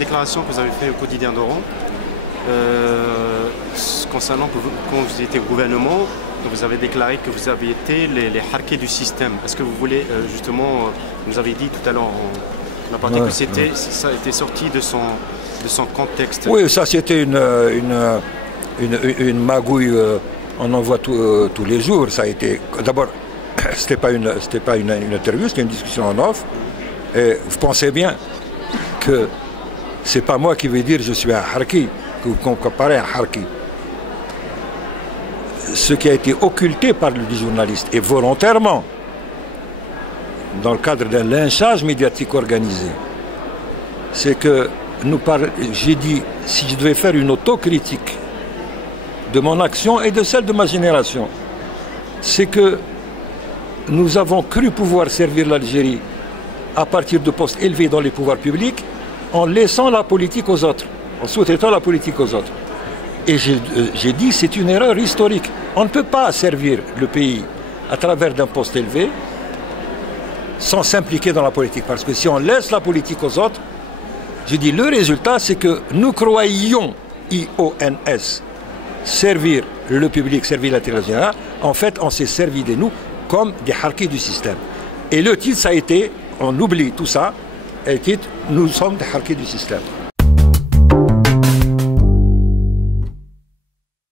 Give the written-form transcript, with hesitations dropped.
déclaration que vous avez faite au quotidien d'Oran concernant que quand vous étiez au gouvernement, vous avez déclaré que vous aviez été les harkis du système. Est-ce que vous voulez justement, vous avez dit tout à l'heure, on a parlé que ça a été sorti de son contexte. Oui, ça c'était une magouille, on en voit tous les jours. Ça a été d'abord, c'était pas une interview, c'était une discussion en off. Et vous pensez bien que c'est pas moi qui vais dire je suis un harki, que vous comparez un harki. Ce qui a été occulté par le journaliste, et volontairement, dans le cadre d'un lynchage médiatique organisé, c'est que j'ai dit, si je devais faire une autocritique de mon action et de celle de ma génération, c'est que nous avons cru pouvoir servir l'Algérie à partir de postes élevés dans les pouvoirs publics en laissant la politique aux autres, en sous-traitant la politique aux autres. Et j'ai dit c'est une erreur historique. On ne peut pas servir le pays à travers d'un poste élevé sans s'impliquer dans la politique. Parce que si on laisse la politique aux autres, je dis le résultat c'est que nous croyons, IONS, servir le public, servir l'intérêt général. En fait, on s'est servi de nous comme des harkis du système. Et le titre, ça a été, on oublie tout ça, et le titre, nous sommes des harkis du système.